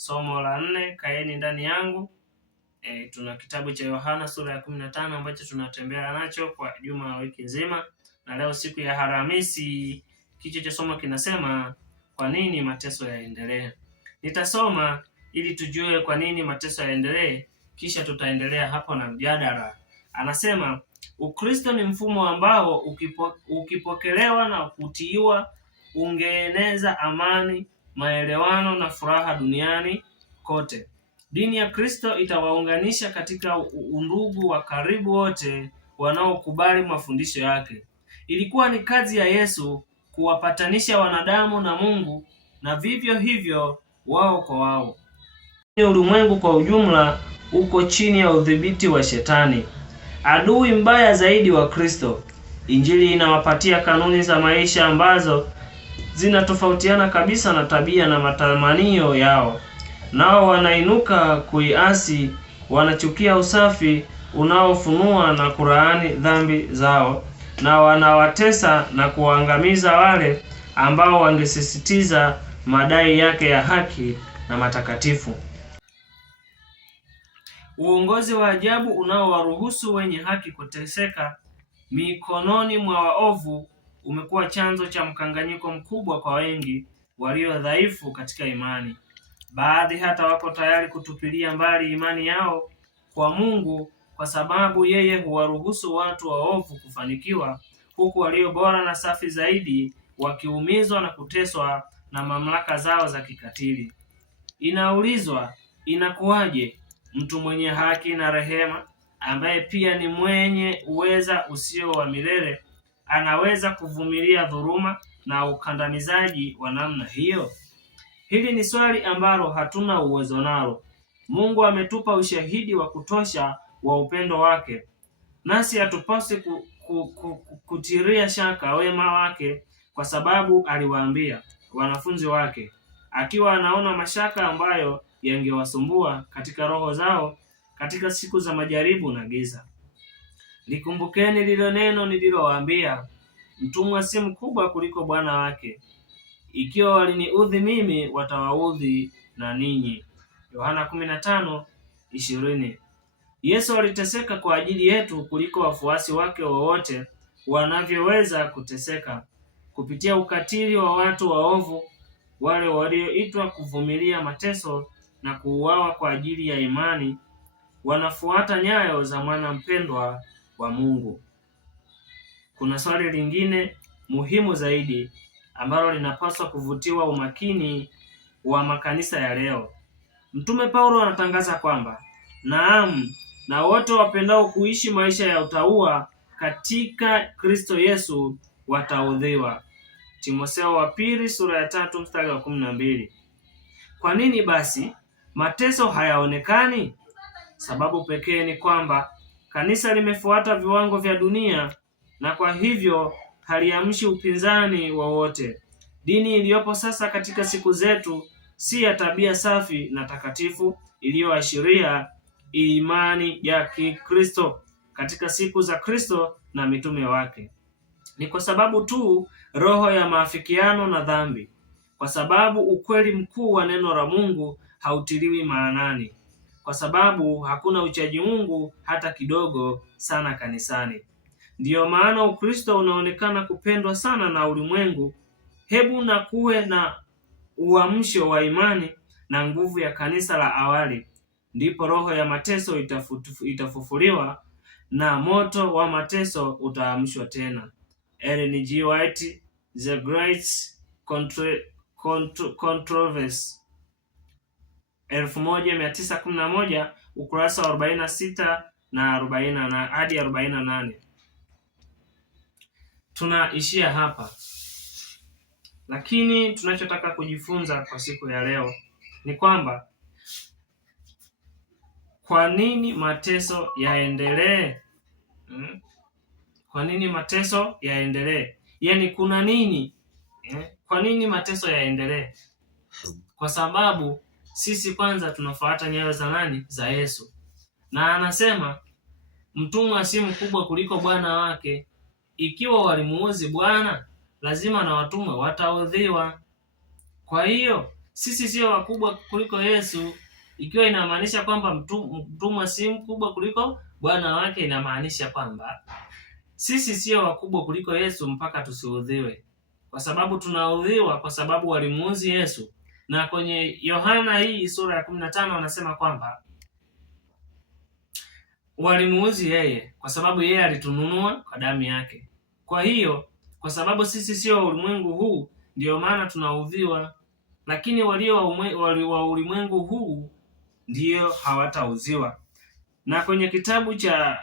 Somo la 4, kaeni ndani yangu. Tuna kitabu cha Yohana sura ya 15 ambacho tunatembea nacho kwa juma la wiki nzima, na leo siku ya Alhamisi kichwa cha somo kinasema kwa nini mateso yaendelee. Nitasoma ili tujue kwa nini mateso yaendelee, kisha tutaendelea hapo na mjadala. Anasema Ukristo ni mfumo ambao ukipokelewa na kutiiwa ungeeneza amani, maelewano na furaha duniani kote. Dini ya Kristo itawaunganisha katika undugu wa karibu wote wanaokubali mafundisho yake. Ilikuwa ni kazi ya Yesu kuwapatanisha wanadamu na Mungu, na vivyo hivyo wao kwa wao. Ulimwengu kwa ujumla uko chini ya udhibiti wa Shetani, adui mbaya zaidi wa Kristo. Injili inawapatia kanuni za maisha ambazo zinatofautiana kabisa na tabia na matamanio yao. Nao wanainuka kuiasi, wanachukia usafi unaofunua na kulaani dhambi zao, na wanawatesa na kuangamiza wale ambao wangesisitiza madai yake ya haki na matakatifu. Uongozi wa ajabu unaowaruhusu wenye haki kuteseka mikononi mwa waovu umekuwa chanzo cha mkanganyiko mkubwa kwa wengi walio dhaifu katika imani. Baadhi hata wako tayari kutupilia mbali imani yao kwa Mungu kwa sababu yeye huwaruhusu watu waovu kufanikiwa, huku walio bora na safi zaidi wakiumizwa na kuteswa na mamlaka zao za kikatili. Inaulizwa, inakuwaje mtu mwenye haki na rehema, ambaye pia ni mwenye uweza usio wa milele, anaweza kuvumilia dhuluma na ukandamizaji wa namna hiyo? Hili ni swali ambalo hatuna uwezo nalo. Mungu ametupa ushahidi wa kutosha wa upendo wake, nasi hatupaswi kutiria shaka wema wake, kwa sababu aliwaambia wanafunzi wake, akiwa anaona mashaka ambayo yangewasumbua katika roho zao katika siku za majaribu na giza. Likumbukeni lilo neno nililowaambia, mtumwa si mkubwa kuliko bwana wake. Ikiwa waliniudhi mimi, watawaudhi na ninyi. Yohana 15:20. Yesu aliteseka kwa ajili yetu kuliko wafuasi wake wowote wanavyoweza kuteseka. Kupitia ukatili wa watu waovu, wale walioitwa kuvumilia mateso na kuuawa kwa ajili ya imani wanafuata nyayo za mwana mpendwa wa Mungu. Kuna swali lingine muhimu zaidi ambalo linapaswa kuvutiwa umakini wa makanisa ya leo. Mtume Paulo anatangaza kwamba naam, na wote wapendao kuishi maisha ya utauwa katika Kristo Yesu wataudhiwa. Timotheo wa pili sura ya 3 mstari wa 12. Kwa nini basi mateso hayaonekani? Sababu pekee ni kwamba kanisa limefuata viwango vya dunia, na kwa hivyo haliamshi upinzani wowote. Dini iliyopo sasa katika siku zetu si ya tabia safi na takatifu iliyoashiria imani ya Kikristo katika siku za Kristo na mitume wake. Ni kwa sababu tu roho ya maafikiano na dhambi, kwa sababu ukweli mkuu wa neno la Mungu hautiliwi maanani, kwa sababu hakuna uchaji Mungu hata kidogo sana kanisani. Ndiyo maana Ukristo unaonekana kupendwa sana na ulimwengu. Hebu na kuwe na uamsho wa imani na nguvu ya kanisa la awali, ndipo roho ya mateso itafufuliwa na moto wa mateso utaamshwa tena. Ellen G. White, The Great Controversy, 1911, ukurasa wa 46 na 40 hadi 48. Tunaishia hapa, lakini tunachotaka kujifunza kwa siku ya leo ni kwamba kwa nini mateso yaendelee? Kwa nini mateso yaendelee? Yaani kuna nini? Kwa nini mateso yaendelee? Kwa sababu sisi kwanza tunafuata nyayo za nani? Za Yesu. Na anasema mtumwa si mkubwa kuliko bwana wake. Ikiwa walimuuzi Bwana, lazima na watumwa wataudhiwa. Kwa hiyo sisi sio wakubwa kuliko Yesu, ikiwa inamaanisha kwamba mtumwa si mkubwa kuliko bwana wake, inamaanisha kwamba sisi sio wakubwa kuliko Yesu mpaka tusiudhiwe, kwa sababu tunaudhiwa kwa sababu walimuuzi Yesu. Na kwenye Yohana hii sura ya 15 anasema kwamba walimuuzi yeye kwa sababu yeye alitununua kwa damu yake. Kwa hiyo kwa sababu sisi sio ulimwengu huu, ndio maana tunaudhiwa, lakini walio wa ulimwengu huu ndio hawatauziwa. Na kwenye kitabu cha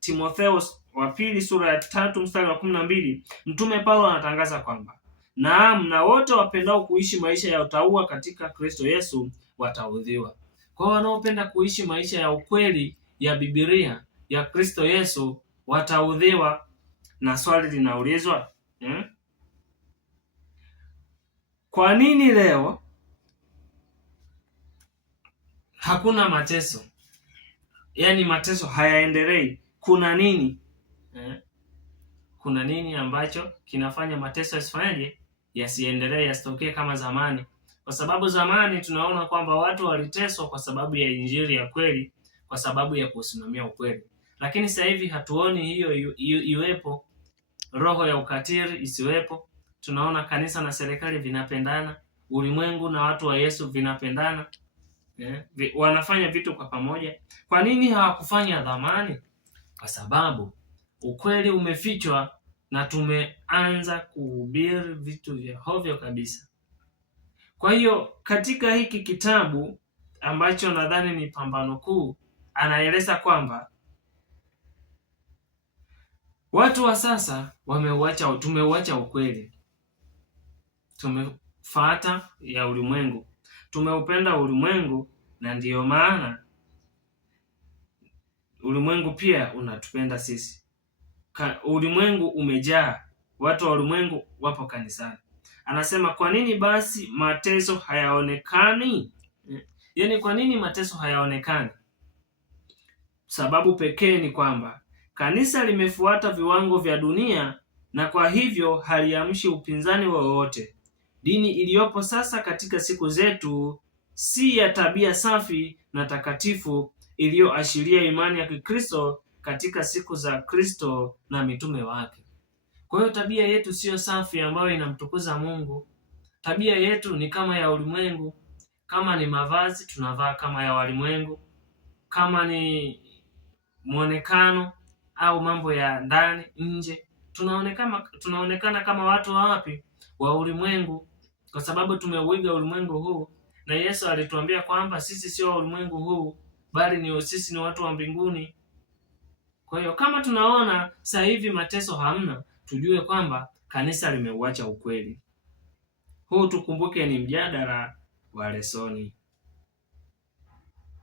Timotheo wa pili sura ya 3 mstari wa 12 Mtume Paulo anatangaza kwamba naam, na wote wapendao kuishi maisha ya utauwa katika Kristo Yesu wataudhiwa. Kwa wanaopenda kuishi maisha ya ukweli ya Biblia ya Kristo Yesu wataudhiwa. Na swali linaulizwa, kwa nini leo hakuna mateso? Yaani mateso hayaendelei. Kuna nini? Kuna nini ambacho kinafanya mateso yasifanyaje? Yasiendelee, yasitokee kama zamani? Kwa sababu zamani tunaona kwamba watu waliteswa kwa sababu ya injili ya kweli, kwa sababu ya kusimamia ukweli. Lakini sasa hivi hatuoni hiyo iwepo, roho ya ukatili isiwepo. Tunaona kanisa na serikali vinapendana, ulimwengu na watu wa Yesu vinapendana, wanafanya vitu kwa pamoja. Kwa nini hawakufanya zamani? Kwa sababu ukweli umefichwa na tumeanza kuhubiri vitu vya hovyo kabisa. Kwa hiyo katika hiki kitabu ambacho nadhani ni Pambano Kuu, anaeleza kwamba watu wa sasa tumeuacha ukweli, tumefuata ya ulimwengu, tumeupenda ulimwengu, na ndiyo maana ulimwengu pia unatupenda sisi. Ulimwengu umejaa, watu wa ulimwengu wapo kanisani. Anasema kwa nini basi mateso hayaonekani? Yaani kwa nini mateso hayaonekani? Sababu pekee ni kwamba kanisa limefuata viwango vya dunia, na kwa hivyo haliamshi upinzani wowote. Dini iliyopo sasa katika siku zetu si ya tabia safi na takatifu iliyoashiria imani ya Kikristo katika siku za Kristo na mitume wake. Kwa hiyo tabia yetu siyo safi ambayo inamtukuza Mungu. Tabia yetu ni kama ya ulimwengu. Kama ni mavazi, tunavaa kama ya walimwengu. Kama ni muonekano au mambo ya ndani nje, tunaonekana kama watu wa wapi? Wa ulimwengu, kwa sababu tumeuiga ulimwengu huu. Na Yesu alituambia kwamba sisi sio ulimwengu huu, bali sisi ni watu wa mbinguni. Kwa hiyo kama tunaona sasa hivi mateso hamna, tujue kwamba kanisa limeuacha ukweli. Huu tukumbuke ni mjadala wa lesoni.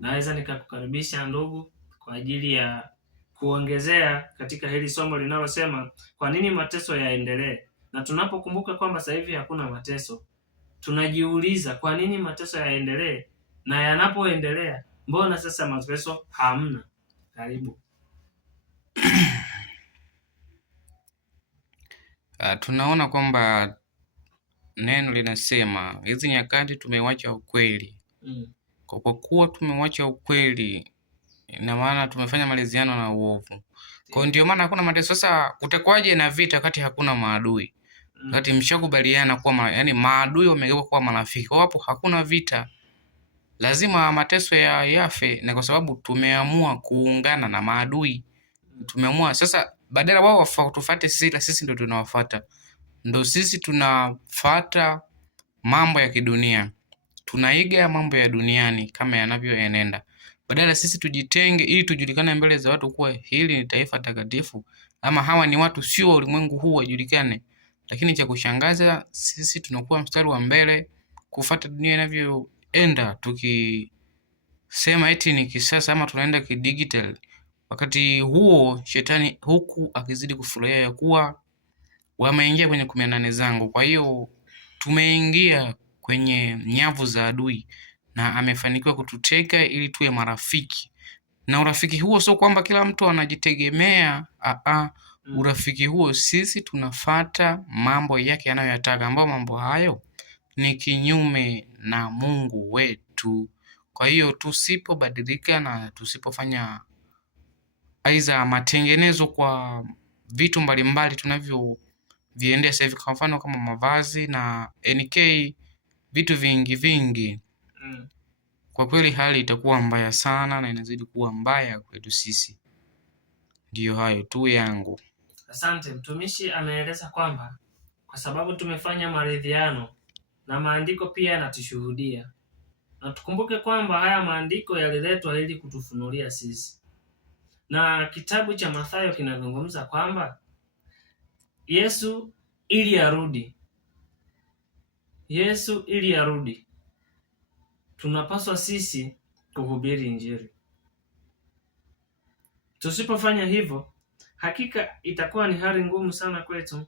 Naweza nikakukaribisha ndugu kwa ajili ya kuongezea katika hili somo linalosema kwa nini mateso yaendelee. Na tunapokumbuka kwamba sasa hivi hakuna mateso, tunajiuliza kwa nini mateso yaendelee, na yanapoendelea mbona sasa mateso hamna? Karibu. Tunaona kwamba neno linasema hizi nyakati tumewacha ukweli. Kwa kuwa tumewacha ukweli, ina maana tumefanya maliziano na uovu. Kwa ndio maana hakuna mateso. Sasa kutakwaje na vita kati hakuna maadui? Kati mshakubaliana kuwa yani maadui wamegeuka kuwa marafiki. Kwa hapo hakuna vita. Lazima mateso yafe, na kwa sababu tumeamua kuungana na maadui. Tumeamua sasa badala wao tufuate sisi ndio tunawafuata. Ndio sisi tunafuata mambo ya kidunia. Tunaiga mambo ya duniani kama yanavyoenenda. Badala sisi tujitenge ili tujulikane mbele za watu kuwa hili ni taifa takatifu, ama hawa ni watu sio ulimwengu huu wajulikane. Lakini cha kushangaza sisi tunakuwa mstari wa mbele kufuata dunia inavyoenda, tukisema eti ni kisasa ama tunaenda kidigital. Wakati huo shetani huku akizidi kufurahia ya kuwa wameingia kwenye 18 zangu. Kwa hiyo tumeingia kwenye nyavu za adui na amefanikiwa kututeka ili tuwe marafiki. Na urafiki huo sio kwamba kila mtu anajitegemea. Urafiki huo sisi tunafata mambo yake yanayoyataka, ambao mambo hayo ni kinyume na Mungu wetu. Kwa hiyo tusipobadilika na tusipofanya aidha matengenezo kwa vitu mbalimbali tunavyoviendea sasa hivi, kwa mfano kama mavazi na NK, vitu vingi kwa kweli hali itakuwa mbaya sana na inazidi kuwa mbaya kwetu sisi. Ndiyo hayo tu yangu. Asante. Mtumishi anaeleza kwamba kwa sababu tumefanya maridhiano na maandiko pia yanatushuhudia, na tukumbuke kwamba haya maandiko yaliletwa ili kutufunulia sisi, na kitabu cha Mathayo kinazungumza kwamba Yesu ili arudi tunapaswa sisi kuhubiri Injili. Tusipofanya hivyo, hakika itakuwa ni hali ngumu sana kwetu.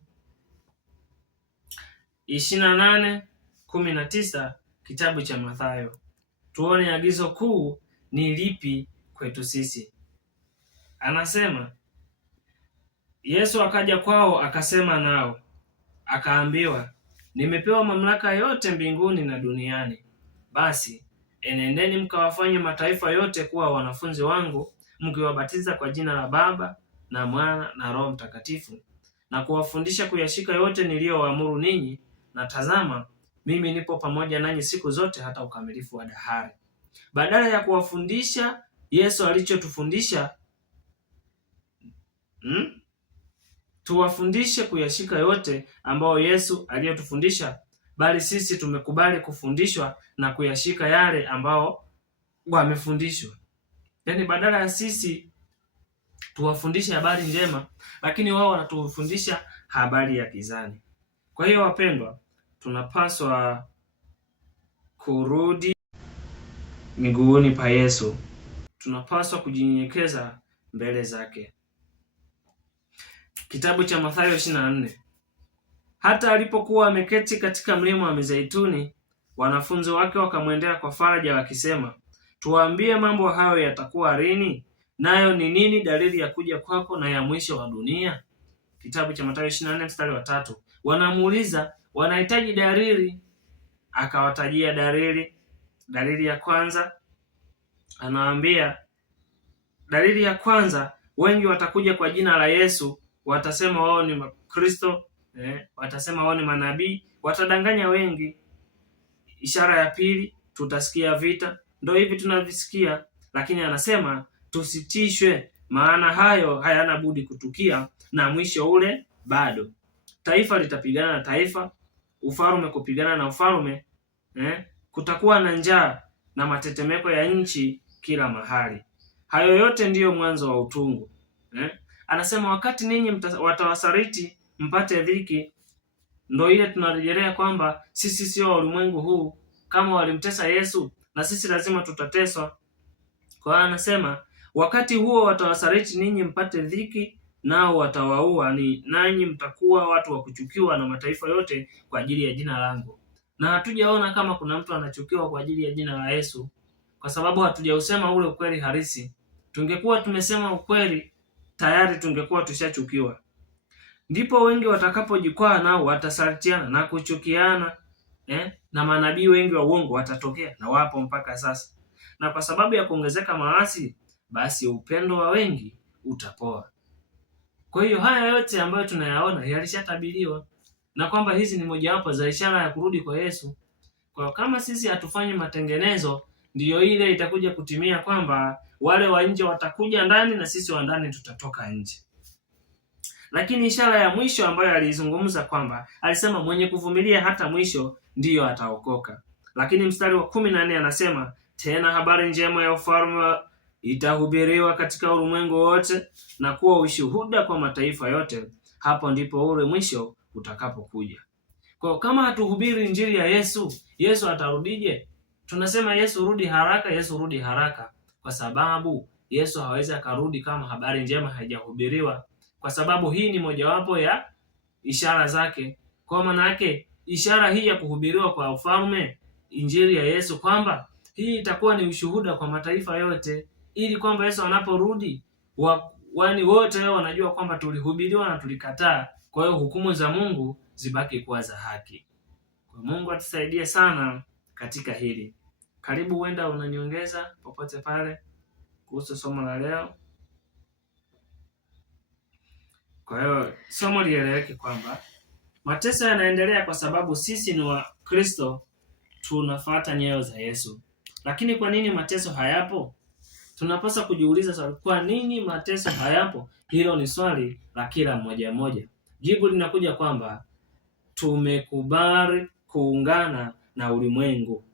28:19 kitabu cha Mathayo. Tuone agizo kuu ni lipi kwetu sisi. Anasema, Yesu akaja kwao akasema nao, akaambiwa, nimepewa mamlaka yote mbinguni na duniani. Basi enendeni mkawafanye mataifa yote kuwa wanafunzi wangu, mkiwabatiza kwa jina la Baba na Mwana na Roho Mtakatifu, na kuwafundisha kuyashika yote niliyowaamuru ninyi, na tazama, mimi nipo pamoja nanyi siku zote hata ukamilifu wa dahari. Badala ya kuwafundisha Yesu alichotufundisha, tuwafundishe kuyashika yote ambayo Yesu aliyotufundisha, bali sisi tumekubali kufundishwa na kuyashika yale ambao wamefundishwa. Yaani badala ya sisi tuwafundishe habari njema, lakini wao wanatufundisha habari ya gizani. Kwa hiyo wapendwa, tunapaswa kurudi miguuni pa Yesu. Tunapaswa kujinyenyekeza mbele zake. Kitabu cha Mathayo 24. Hata alipokuwa ameketi katika mlima wa Mizeituni, wanafunzi wake wakamwendea kwa faraja wakisema, tuwaambie mambo hayo yatakuwa lini? Nayo ni nini dalili ya kuja kwako na ya mwisho wa dunia? Kitabu cha Mathayo 24 mstari wa 3. Wanamuuliza, wanahitaji dalili. Akawatajia dalili. Dalili ya kwanza anawaambia, dalili ya kwanza, wengi watakuja kwa jina la Yesu, watasema wao ni Kristo, watasema wao ni manabii, watadanganya wengi. Ishara ya pili, tutasikia vita. Ndio hivi tunavisikia, lakini anasema tusitishwe, maana hayo hayana budi kutukia na mwisho ule bado. Taifa litapigana na taifa, ufalme kupigana na ufalme, kutakuwa na njaa na matetemeko ya nchi kila mahali. Hayo yote ndiyo mwanzo wa utungu. Anasema wakati ninyi watawasaliti mpate dhiki. Ndio ile tunarejelea kwamba sisi sio wa ulimwengu huu. Kama walimtesa Yesu, na sisi lazima tutateswa. Kwa hiyo anasema wakati huo watawasaliti ninyi mpate dhiki, nao watawaua, nanyi mtakuwa watu wa kuchukiwa na mataifa yote kwa ajili ya jina langu. Na hatujaona kama kuna mtu anachukiwa kwa ajili ya jina la Yesu, kwa sababu hatujausema ule ukweli halisi. Tungekuwa tumesema ukweli, tayari tungekuwa tushachukiwa. Ndipo wengi watakapojikwaa, nao watasalitiana na kuchukiana, na manabii wengi wa uongo watatokea, na wapo mpaka sasa. Na kwa sababu ya kuongezeka maasi, basi upendo wa wengi utapoa. Kwa hiyo haya yote ambayo tunayaona yalishatabiriwa, na kwamba hizi ni mojawapo za ishara ya kurudi kwa Yesu. Kwa kama sisi hatufanyi matengenezo, ndiyo ile itakuja kutimia kwamba wale wa nje watakuja ndani na sisi wa ndani tutatoka nje. Lakini ishara ya mwisho ambayo alizungumza kwamba alisema mwenye kuvumilia hata mwisho ndiyo ataokoka. Lakini mstari wa 14 anasema, tena habari njema ya ufalme itahubiriwa katika ulimwengu wote na kuwa ushuhuda kwa mataifa yote, hapo ndipo ule mwisho utakapokuja. Kwa kama hatuhubiri injili ya Yesu, Yesu atarudije? Tunasema Yesu rudi haraka, Yesu rudi haraka, kwa sababu Yesu hawezi akarudi kama habari njema haijahubiriwa, kwa sababu hii ni mojawapo ya ishara zake. Kwa maana yake ishara hii ya kuhubiriwa kwa ufalme, injili ya Yesu, kwamba hii itakuwa ni ushuhuda kwa mataifa yote, ili kwamba Yesu anaporudi wani wote wao wanajua kwamba tulihubiriwa na tulikataa. Kwa hiyo hukumu za Mungu zibaki kuwa za haki. Kwa Mungu atusaidie sana. katika hili. Karibu, huenda unaniongeza popote pale kuhusu somo la leo. Kwa hiyo somo lieleweke kwamba mateso yanaendelea kwa sababu sisi ni Wakristo, tunafuata nyayo za Yesu. Lakini kwa nini mateso hayapo? Tunapaswa kujiuliza swali, kwa nini mateso hayapo? Hilo ni swali la kila mmoja. Jibu linakuja kwamba tumekubali kuungana na ulimwengu.